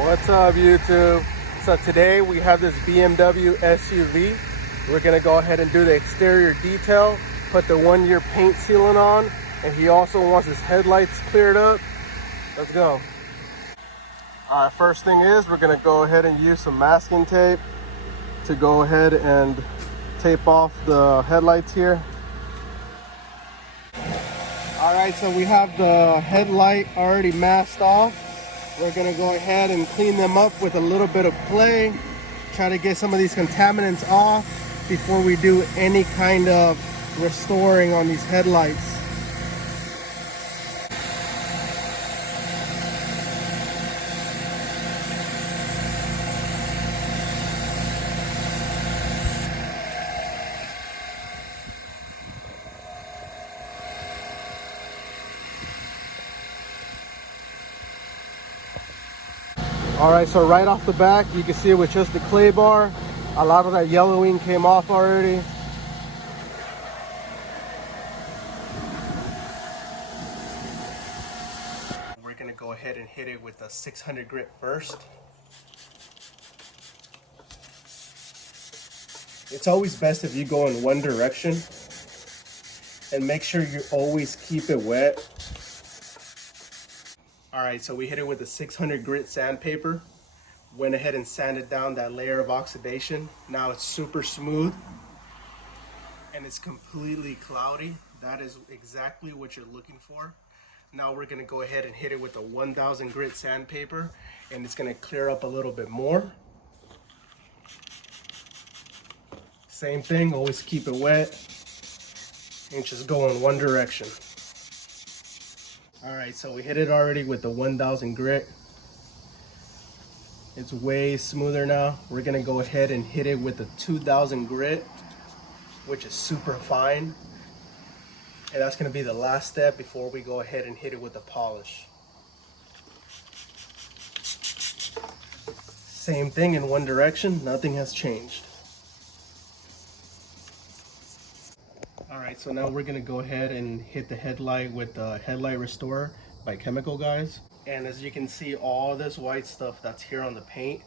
What's up, YouTube? So today we have this BMW SUV. We're gonna go ahead and do the exterior detail, put the 1-year paint sealant on, and he also wants his headlights cleared up. Let's go. All right, first thing is we're gonna go ahead and use some masking tape to go ahead and tape off the headlights here. All right, so we have the headlight already masked off. We're gonna go ahead and clean them up with a little bit of clay, try to get some of these contaminants off before we do any kind of restoring on these headlights. All right, so right off the back, you can see it with just the clay bar. A lot of that yellowing came off already. We're gonna go ahead and hit it with a 600 grit first. It's always best if you go in one direction and make sure you always keep it wet. All right, so we hit it with a 600 grit sandpaper. Went ahead and sanded down that layer of oxidation. Now it's super smooth and it's completely cloudy. That is exactly what you're looking for. Now we're gonna go ahead and hit it with a 1000 grit sandpaper, and it's gonna clear up a little bit more. Same thing, always keep it wet and just go in one direction. All right, so we hit it already with the 1000 grit. It's way smoother now. We're gonna go ahead and hit it with the 2000 grit, which is super fine. And that's gonna be the last step before we go ahead and hit it with the polish. Same thing in one direction, nothing has changed. All right, so now we're gonna go ahead and hit the headlight with the Headlight Restorer by Chemical Guys. And as you can see, all this white stuff that's here on the paint,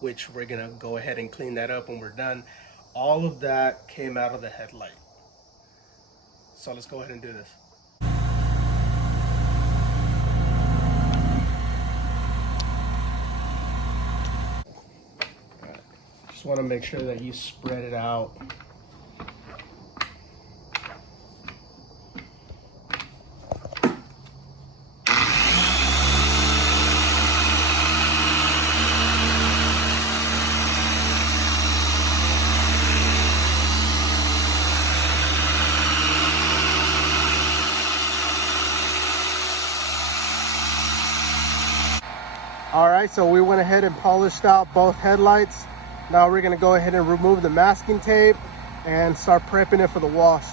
which we're gonna go ahead and clean that up when we're done, all of that came out of the headlight. So let's go ahead and do this. Just wanna make sure that you spread it out. All right, so we went ahead and polished out both headlights. Now we're gonna go ahead and remove the masking tape and start prepping it for the wash.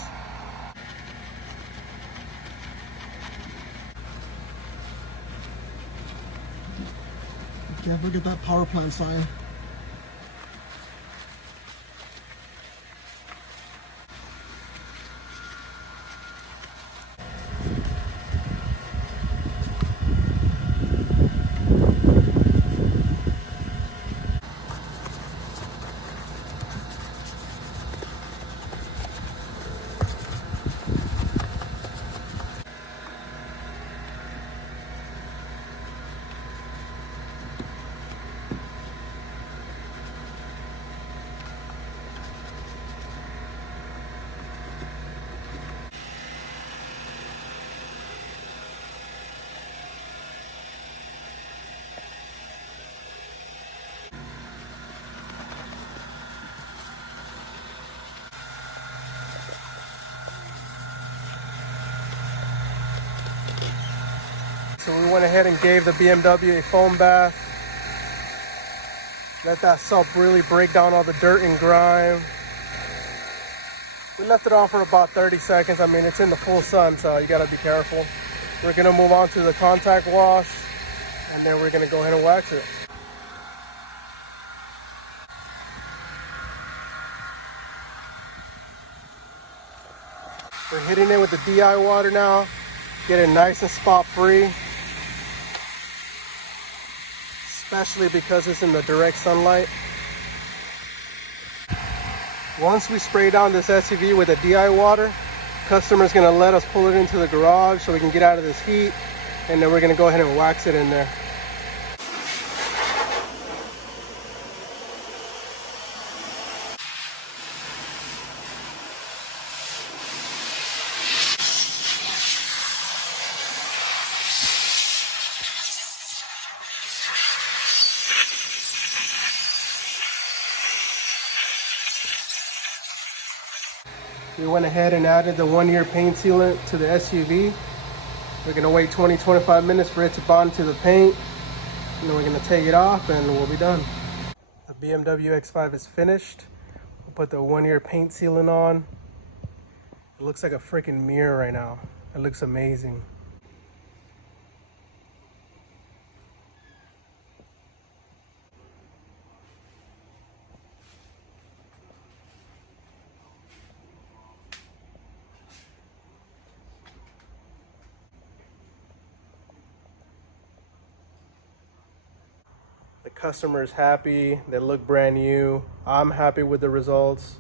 Can't forget that power plant sign. So we went ahead and gave the BMW a foam bath. Let that soap really break down all the dirt and grime. We left it on for about 30 seconds. I mean, it's in the full sun, so you gotta be careful. We're gonna move on to the contact wash, and then we're gonna go ahead and wax it. We're hitting it with the DI water now. Get it nice and spot free. especially because it's in the direct sunlight. Once we spray down this SUV with a DI water, customer's gonna let us pull it into the garage so we can get out of this heat, and then we're gonna go ahead and wax it in there. We went ahead and added the 1-year paint sealant to the SUV. We're gonna wait 20-25 minutes for it to bond to the paint, and then we're gonna take it off and we'll be done. The BMW X5 is finished. We'll put the 1-year paint sealant on. It looks like a freaking mirror right now. It looks amazing. The customer is happy. They look brand new. I'm happy with the results.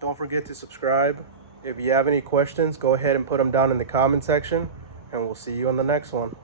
Don't forget to subscribe. If you have any questions, go ahead and put them down in the comment section, and we'll see you on the next one.